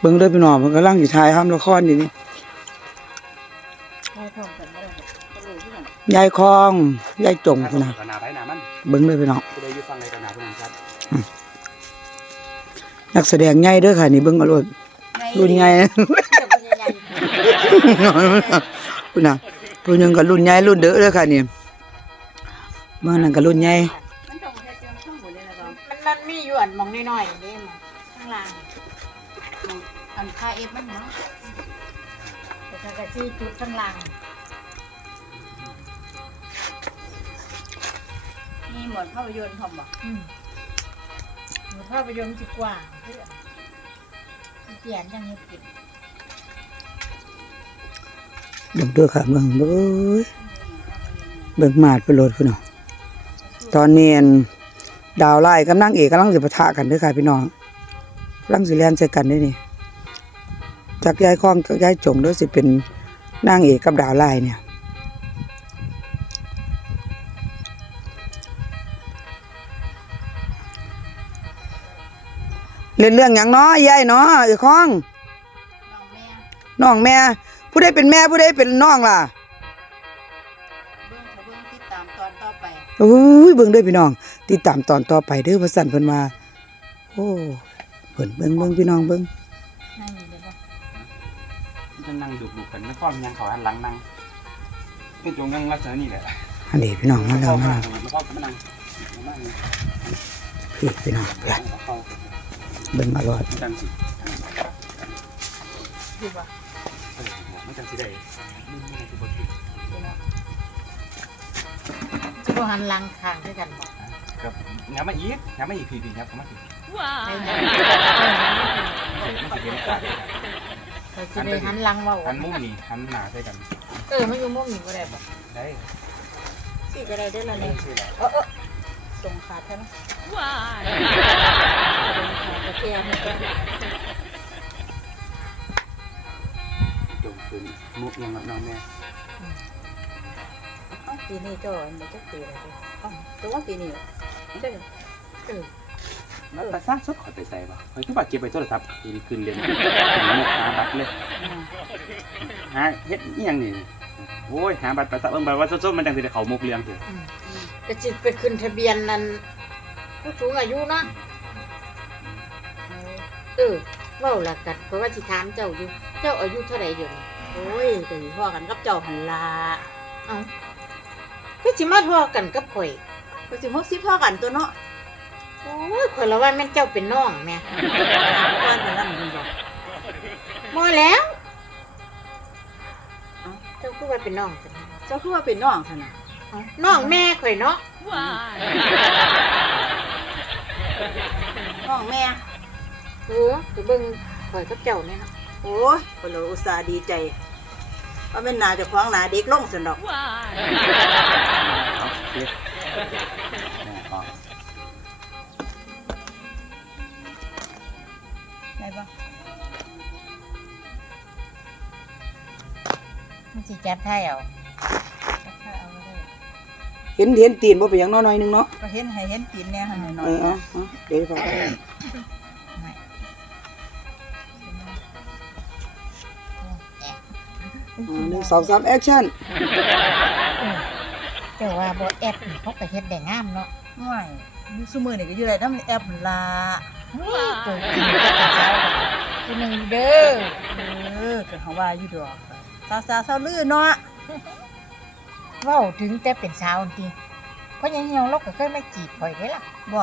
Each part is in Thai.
เบิ่งเด้อพี่น้องมันกำลังสิถ่ายทำละครอยู่นี่ให้พร้อมกันบ่ได้ก็รู้ที่นั่นยายคองยายจงพุ่นน่ะกนาไปหนามันเบิ่งเด้อพี่น้องผู้ใดอยู่ฟังในกนาผู้นั้นครับนักแสดงใหญ่เด้อค่ะนี่เบิ่งเอาโลดรุ่นใหญ่จะเป็นยังไงพุ่นน่ะผู้หนึงก็รุ่นใหญ่รุ่นเด้อเด้อค่ะนี่เมื่อนั้นก็รุ่นใหญ่มันต้องแค่เจียวข้างบนเลยนะจ๊ะมันมันมีอยู่อันมองน้อยๆนี่มองข้างล่างม องอันคาเอฟมันเนาะแต่ถ้ากระซี่จุดข้างล่างมีหมดภาพยนตร์ผมบอกอืมหมดภาพยนตร์จีกว่าเพื่อนเขียนจังเฮ็ดกินเบิ่งเด้อค่ะเบิ่งเด้อเบิ่งมาดไปโลดพุ่นน่ะตอนนี้อันดาวไล่กับนางเอกกำลังสิปะทะกันเด้อค่ะพี่น้องกำลังสิแล่นใส่กันเด้อนี่ จากยายคองกับยายจงเด้อสิเป็นนางเอกกับดาวไล่เนี่ยเล่นเรื่องหยังเนาะยายเนาะไอ้คองน้องแม่น้องแม่ ผู้ใดเป็นแม่ผู้ใดเป็นน้องล่ะเบื้องเขาเบื้องติดตามตอนต่อไปโอ้ยเบิ่งเด้อพี่น้อง ติดตามตอนต่อไปเด้อพระสันเพิ่นมา โอ้เพิ่นเบิ่งเบิ่งพี่น้องเบิ่ง มันนั่งดูดูกันไม่ค่อยยังเขาหันหลังนั่งเป็นจงยังลักษณะนี่แหละอันนี้พี่น้องมาแล้วมาไม่ค่อยมานั่งมานั่งพี่พี่น้องเพื่อนเขาเบิ่งอร่อยไม่จังสิดีป่ะไม่จังสิได้ไม่ไม่ได้บทดีเนาะจะบ่หันหลังข้างด้วยกันบ่กับงานมาอีกงานมาอีกทีดีครับเขามาถึงไม่ได้มันจะเป็น การเขาจะได้หันหลังเว้าหันมุมนี่หันหน้าใส่กัน เออมันอยู่มุมนี้บ่ได้บ่ได้สิก็ได้เด้อล่ะได้นี่สิแหละเออเออส่งขาดแท้นะว้ายขาดแท้ให้กันจงคืนมุกยังกับน้องแม่เอ้าปีนี้เจ้าอันบ่จักปีแล้วเด้อเอ้าตัวว่าปีนี้เหรอเด้อเอ อมันภาษาสดขอไปใส่ป่ะคอยทุกบาทเก็บไปโทรศัพท์คืนคืนเรียนมุกหาบัตรเลยอืมหาเฮ็ดอีหยังนี่โอ้ยหาบัตรประชาชนบัตรว่าสดๆมันจังสิได้เข้ามุกเรียงเถอะอืมก็สิไปขึ้นทะเบียนนั่นผู้สูงอายุเนาะเออเว้าละกันเพราะว่าสิถามเจ้าอยู่ เจ้าอายุเท่าไหร่เดี๋ยวนี้โอ้ยก็สิพ่อกันกับเจ้าหันลาเอ้าคือสิมาพ่อกันกับข่อยก็สิหกสิบพ่อกันตัวเนาะ โอ้ยข่อยละว่าแม่นเจ้าเป็นน้องแม่บ้านกันนั่นมันบอกบ่แล้วเอ้าเจ้าคือว่าเป็นน้องกันเจ้าคือว่าเป็นน้องขนาดเอ้าน้องแม่ข่อยเนาะน้องแม่เออไปเบิ่งข่อยกับเจ้าเนี่ยเนาะโอ้ยคนเราอุตส่าห์ดีใจว่าเป็นนาเจะคว้าของหนาเด็กลงสันดอก เอาโอเคอ๋ มันสิจัดให้เอาจัดให้เอาก็ได้เห็นเห็นตีนบ่เป็นหยังน้อยๆนึงเนาะก็เห็นให้เห็นกินเนี่ยหันหน่อเอยอเอาเอาเดี๋ยวฟังไม่แอะหนึ่งสองสามแอคชั่นแต่ว่าบ่แอปนี่เขาก็เฮ็ดได้งามเนาะๆง่ายมีซุมือนี่ก็อยู่ไรน้ำแอปนั่นลานี่ตัวจริงก็เป็นสาวคนหนึ่งเด้อเออก็เขาว่าอยู่ดอก สาวสาวสาวลือเนาะเว้าถึงแต่เป็นสาวจริงเพราะยังเหี่ยวเราก็เคยมาจีบข่อยได้ล่ะบ่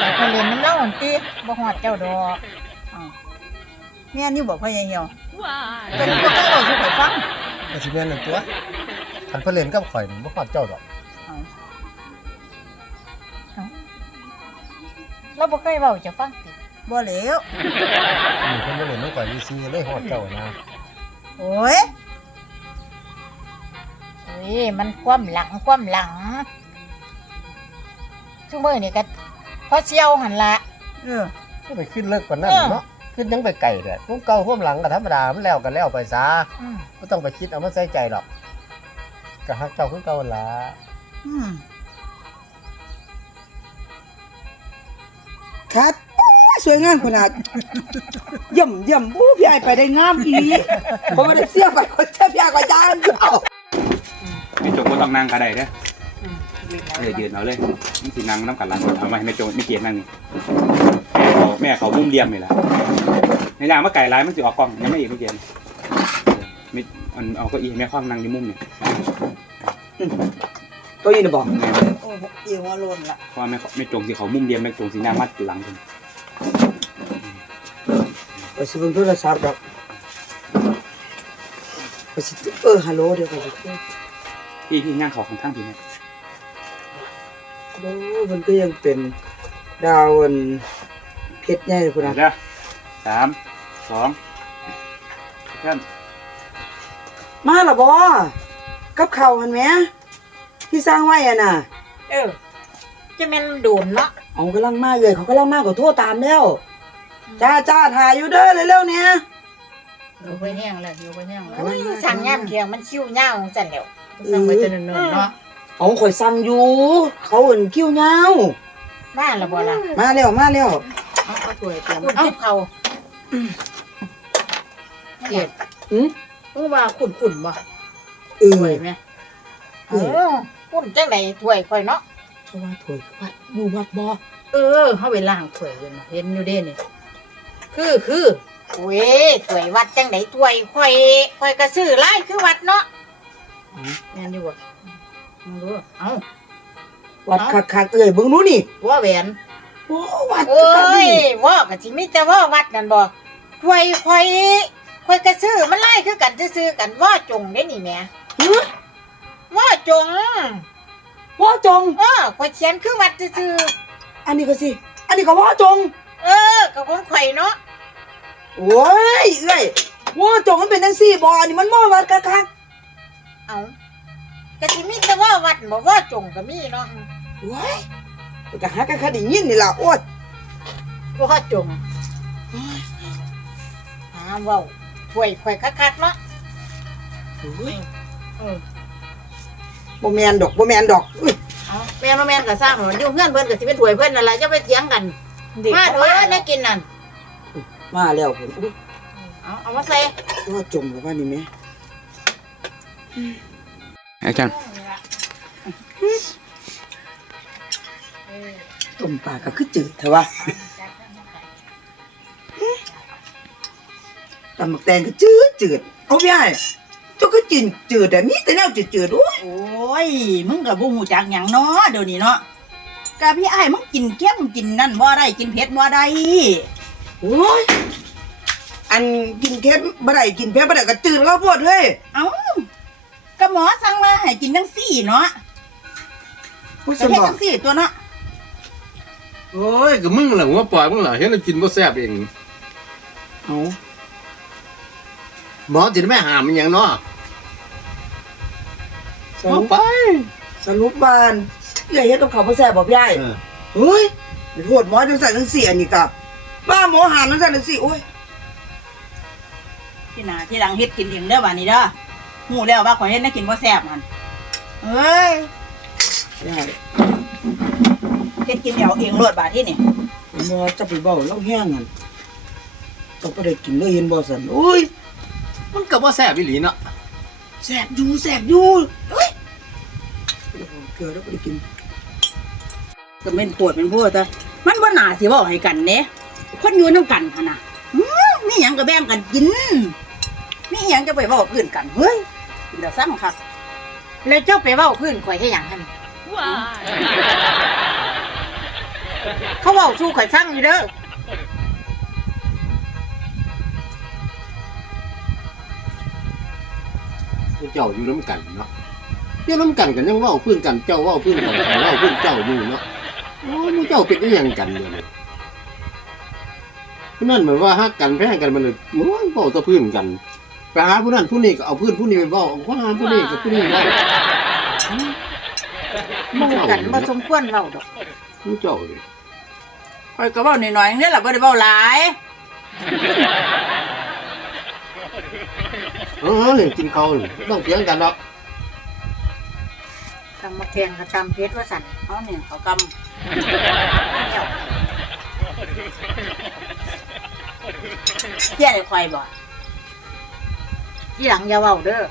แต่ข่อยเล่นน้ำเล่าอันติบ่ฮอดเจ้าดอกอ้าวแม่นี่บอกพ่อใหญ่เหี่ยวเป็นพวกเราสุขฟังก็สิแม่นนั่นตัวคันเพิ่นเล่นกับข่อยนี่บ่ฮอดเจ้าดอกอ้าวเราบ่เคยเว้าจะฟังติบ่เหลวนี่เพิ่นบ่เล่นนำข่อยซื่อๆเลยฮอดเจ้านะ โอ้ยเฮ้ยมันความหลังความหลังซุมื้อนี่ก็พอเสี่ยวหั่นล่ะเออก็ไปขึ้นเลิกกว่านั้นเออเนาะขึ้นยังไปไกลแท้พวกเก่าพวกหลังก็ธรรมดามันแล้วกันแล้วไปซะอืมบ่ต้องไปคิดเอามาใส่ใจหรอกก็ฮักเจ้าคือเก่าหั่นล่ะอืมคัดโอ้ย สวยงามขนาดเยี่ยมเยี่ยมอู้พี่ไอ้ไปได้งามอีหลีผมไม่ได้เสียไปเขาเสียพี่ไอ้ก็ยานอยู่เอาไม่จงก็ต้องนั่งก็ได้เด้ออืมเล็กเออยืนเอาเลยนี่สินั่งน้ำกันหลังเอามาให้แม่จงไม่เกียนั่งนี่แม่เขาแม่เขามุมเดียมนี่แหละในยางมาไก่ร้ายมันสิออกกล้องยังไม่อีกไม่เกียนไม่มันเอาเก็อีแม่คว่ำนั่งอยู่มุมนี่ตัวนี้นะบอกแม่โอ้เอียวว่าโลนละเพราะว่าแม่แม่จงสิเขามุมเดียมแม่จงสินั่งมัดหลังเพิ่น ไปสิเบิ่งโทรศัพท์ดอกไปสิเออฮัลโหลเดี๋ยวก่อนสิพี่พี่นั่งเขาข้างๆพี่แม่โอ้มันก็ยังเป็นดาวอันเพชรใหญ่พุ่นเดี๋น่ะยวเด้อสามสองเริ่มมาและบ่กับข้าวหั่นแหมที่สร้างไว้อะน่ะเออ จะแม่นโดนเนาะเอากำลังมาเลยเขากำลังมาก็โทรตามแล้ว จ้าจ้าถ่ายอยู่เด้อเร็วๆเนี่ย อยู่ไปแห้งแล้วอยู่ไปแห้งแล้วกำลังมาสั่งย่ำเทียงมันคิ้วย่าวจันเดียวสั่งไปแต่เนิ่นๆเนาะเอาข่อยสั่งอยู่ เขาเอิ้นคิ้วยาวบ้านละบ่ล่ะมาแล้วมาแล้วเอาเอาถ้วยเตรียมคุณเอ้าทิพเขาเกียดอืมเมื่อว่าขุ่นขุ่นๆบ่เออถ้วยไหมเอโอ้อคุณจังไดถ้วยข่อยเนาะเพราะว่าถวยวัดอยู่วัดบ่เออเขาไปล้างถ้วยเลยนะเห็นอยู่เด้นี่ คือคือโอ้ยถ้วยวัดจังไดถ้วยข่อยข่อยก็ซื้อหลายคือวัดเนาะแม่นอยู่บ่มึงรู้เอ้าวัดคักๆเอ้ยเบิ่งดูนี่ว่าแหวนโอ้วัดโอ้คักๆยนี่ว่าก็สิมีแต่ว่าวัดนั่นบ่ถ้วยข่อยข่อยก็ซื้อมันหลายคือกันซื้อๆกันว่าจงเด้นี่แหม่ฮะว่าจงว่าจงเออข่อยเขียนคือวัดซื่ออันนี้ก็สิอันนี้ก็ว่าจงๆ เออก็ของข่อยเนาะโอ้ยเอ้ยว่าจงมันเป็นจังซี่บ่อันนี้มันบ่วัดคักเอาก็สิมีแต่ว่าวัดบ่ว่าจงก็มีเนาะๆโอ้ยก็หากันคดียินนี่ล่ะโอ้ยว่าจงหาเว้าถ้วยข่อยคักๆเนาะโอ้ยเออบ่แม่นดอกบ่แม่นดอกอุ้ยเอาแม่นบ่แม่นก็สร้างมันอยู่เพื่อนเพิ่นก็สิเป็นถ้วยเพิ่นนั่นล่ะจะไปเถียงกัน เด็กมาเขาเถมาอะน่ากินนั่นมาแล้วพุ่นอุ้ยเอาเอามาใส่ว่าจงแล้วว่านี่แม่อาจารย์ต้มปลาก็คือจืดเถอะวะตำบักแตงก็จืดจืดเอาพี่ไอ้เจ้าก็จินจืดแต่มีแต่แนวจืดจืดๆโอ้ยโอ้ยมึงก็บ่ฮู้จักหยังเนาะเดี๋ยวนี้เนาะ กะพี่อ้ายมึงกินเค็มกินนั่นบ่ได้กินเผ็ดบ่ได้โอ้ยอันกินเค็มบ่ได้กินเผ็ดบ่ได้ก็จืดแล้วโพดเฮ้ยเอ้าก็หมอสั่งมาให้กินจังซี่เนาะผู้สก็มเฮ็ดบอกจังซี่ตัวเนาะโอ้ยก็มึงแหละหัวปล่อยมึงแหละเห็นแล้วกินบ่แซ่บเองเอาหมอจิตไม่หามมันหยังเนาะสเอารุปไปสรุปบ้าน เอ้ยเฮ็ดกับเขาวบ่แซ่บบ่พี่ไอ้เออเฮ้ยไปโทษหมอจังซั่นจังซี่อันนี้ก็บ้าหมอหามจังซั่นจังซี่โอ้ยที่หน้าที่หลังเฮ็ดกินเองเด้อบัดนี้เด้อฮู้แล้วว่าข่อยเฮ็ดน่ากินบ่แซ่บมันเอ้ยได้เฮ็ดกินเอาเองโลดบาดที่นี่หมอจะไปเว้าเล่าแห้งนั่นก็บ่ได้กินเลยเห็นบ่ซั่นโอ้ยมันก็บ่แซ่บอีหลีเนาะแซ่บอยู่แซ่บอยู่เฮ้ยเกลือแล้วบ่ได้กิน ก็เป็นปวดเป็นพวดแต่มันบ่น่าสิเว้าให้กันเด้คนอยู่นํกันหั่นน่ะอื้อมีหยังก็แบ่งกันกินมีหยังจะไปเว้าอื่นกันเฮ้ยกินแต่ซ้ำคักแล้วเจ้าไปเว้าพื้นข่อยให้หยังหั่นเขาเว้าสู้ข่อยฟังอยู่เด้อเจ้าอยู่น้ำกันเนาะอยู่น้ำกันกันยังเว้าพื้นกันเจ้าเว้าพื้นกันเขาเว้าพื้นเจ้าอยู่เนาะ โอ้ยมึงเจ้าเป็นอีหยังกันเดี๋ยวนี้ผู้นั่นเหมือนว่าฮักกันแพ้กันมันเลยโอ้ยเว้าแตะพื้นกันไปหาผู้นั้นผู้นี้ก็เอาพื้นผู้นี้ไปเว้าว่าหาผู้นี้กับผู้นี้เว้าหมู่กันบ่สมควรเว้าดอกมึงเจ้าเลยข่อยก็เว้าน้อยๆนี่แหละบ่ได้เว้าหลายเออเนี่ยกินเขาวนี่ต้องเถียงกันเนาะ ทำมาแกงกับทำเพชรว่าสันเขาเนี่ยเขากำเที่ยวเที่ยวไอควายบ่ที่หลังยาวเด้อ